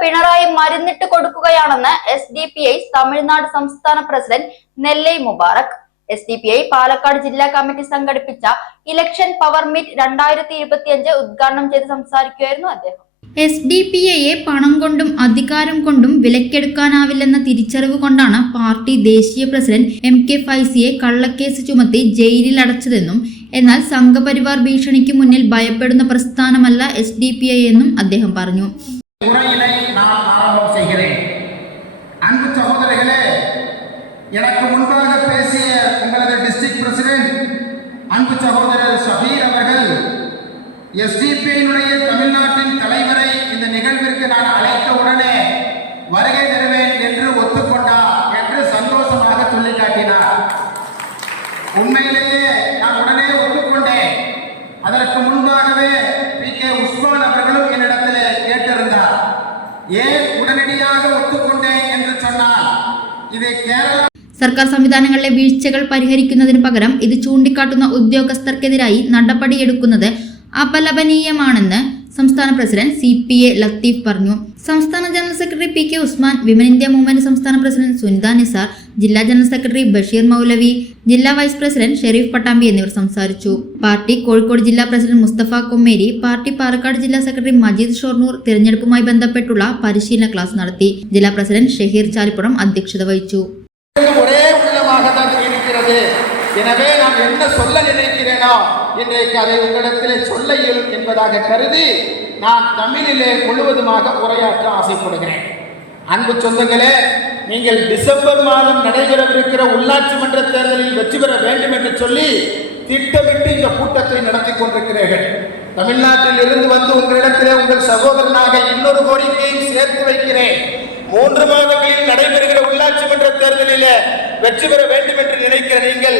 Pinarayi മരുന്നിട്ട് കൊടുക്കുകയാണെന്ന് SDPI Tamil Nadu സംസ്ഥാന president Nellai Mubarak. SDPI Palakkad ജില്ലാ committee സംഘടിപ്പിച്ച ഇലക്ഷൻ പവർ മീറ്റ് 2025 ഉദ്ഘാടനം ചെയ്ത് സംസാരിക്കുകയായിരുന്നു അദ്ദേഹം. SDPIയെ പണം കൊണ്ടും അധികാരം കൊണ്ടും വിലക്കെടുക്കാനാവില്ലെന്ന തിരിച്ചറിവ് കൊണ്ടാണ് പാർട്ടി ദേശീയ പ്രസിഡന്റ് MK ഫൈസിയെ കള്ളക്കേസ് ചുമത്തി ജയിലിൽ അടച്ചതെന്നും എന്നാൽ സംഘപരിവാർ ഭീഷണിക്ക് മുന്നിൽ ഭയപ്പെടുന്ന പ്രസ്ഥാനമല്ല SDPI എന്നും അദ്ദേഹം പറഞ്ഞു. எனக்கு முன்பாக பேசிய உங்களது டிஸ்ட்ரிக்ட் பிரசிடென்ட் அன்பு சகோதரர் ஷபீர் அவர்கள் SDPIயினுடைய தமிழ்நாட்டின் தலைவரை இந்த நிகழ்விற்கு நான் அழைத்த உடனே வருகை தருவேன் என்று ஒத்துக்கொண்டார் என்று சந்தோஷமாக சொல்லி காட்டினார். உண்மையிலேயே நான் உடனே ஒத்துக்கொண்டேன். அதற்கு முன்பாகவே PK உஸ்மான் அவர்களும் என்னிடத்தில் கேட்டிருந்தார். ஏன் உடனடியாக ஒத்துக்கொண்டேன் என்று சொன்னால் இது കേരള സർക്കാർ സംവിധാനങ്ങളിലെ വീഴ്ചകൾ പരിഹരിക്കുന്നതിന് പകരം ഇത് ചൂണ്ടിക്കാട്ടുന്ന ഉദ്യോഗസ്ഥർക്കെതിരായി നടപടിയെടുക്കുന്നത് അപലപനീയമാണെന്ന് സംസ്ഥാന പ്രസിഡന്റ് CPA ലത്തീഫ് പറഞ്ഞു. സംസ്ഥാന general secretary PK Usman, women India movement സംസ്ഥാന പ്രസിഡന്റ് സുനിത നിസാർ, ജില്ലാ ജനറൽ സെക്രട്ടറി ബഷീർ മൗലവി, ജില്ലാ വൈസ് പ്രസിഡന്റ് ഷെരീഫ് പട്ടാമ്പി എന്നിവർ സംസാരിച്ചു. പാർട്ടി കോഴിക്കോട് ജില്ലാ പ്രസിഡന്റ് മുസ്തഫ കൊമ്മേരി, പാർട്ടി പാലക്കാട് ജില്ലാ സെക്രട്ടറി മജീദ് ഷൊർണൂർ തിരഞ്ഞെടുപ്പുമായി ബന്ധപ്പെട്ടുള്ള പരിശീലന ക്ലാസ് നടത്തി. ജില്ലാ പ്രസിഡന്റ് ഷഹീർ ചാലിപ്പുറം അധ്യക്ഷത വഹിച്ചു. ஒரே உள்ளமாகத்தான் இருக்கிறது. எனவே நான் என்ன சொல்ல நினைக்கிறேனோ இன்றைக்கு அதை உங்களிடத்திலே சொல்ல இயலும் என்பதாக கருதி நான் தமிழிலே முழுவதுமாக உரையாற்ற ஆசைப்படுகிறேன். அன்பு சொந்தங்களே, நீங்கள் டிசம்பர் மாதம் நடைபெறவிருக்கிற உள்ளாட்சி மன்ற தேர்தலில் வெற்றி பெற வேண்டும் என்று சொல்லி திட்டமிட்டு இந்த கூட்டத்தை நடத்தி கொண்டிருக்கிறீர்கள். தமிழ்நாட்டில் இருந்து வந்து உங்களிடத்திலே உங்கள் சகோதரனாக இன்னொரு கோரிக்கையும் சேர்த்து வைக்கிறேன். 3 மாதங்களில் நடைபெறுகிற உள்ளாட்சி மன்ற தேர்தலில் வெற்றி பெற வேண்டும் என்று நினைக்கிற நீங்கள்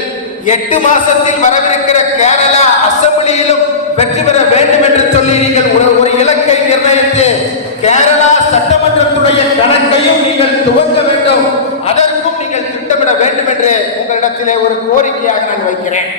8 மாசத்தில் வரவிருக்கிற கேரளா அசம்பிளியிலும் வெற்றி பெற வேண்டும் என்று சொல்லி நீங்கள் ஒரு இலக்கை நிர்ணயித்து கேரளா சட்டமன்றத்துடைய கணக்கையும் நீங்கள் துவங்க வேண்டும். அதற்கும் நீங்கள் திட்டமிட வேண்டும் என்று உங்களிடத்திலே ஒரு கோரிக்கையாக நான் வைக்கிறேன்.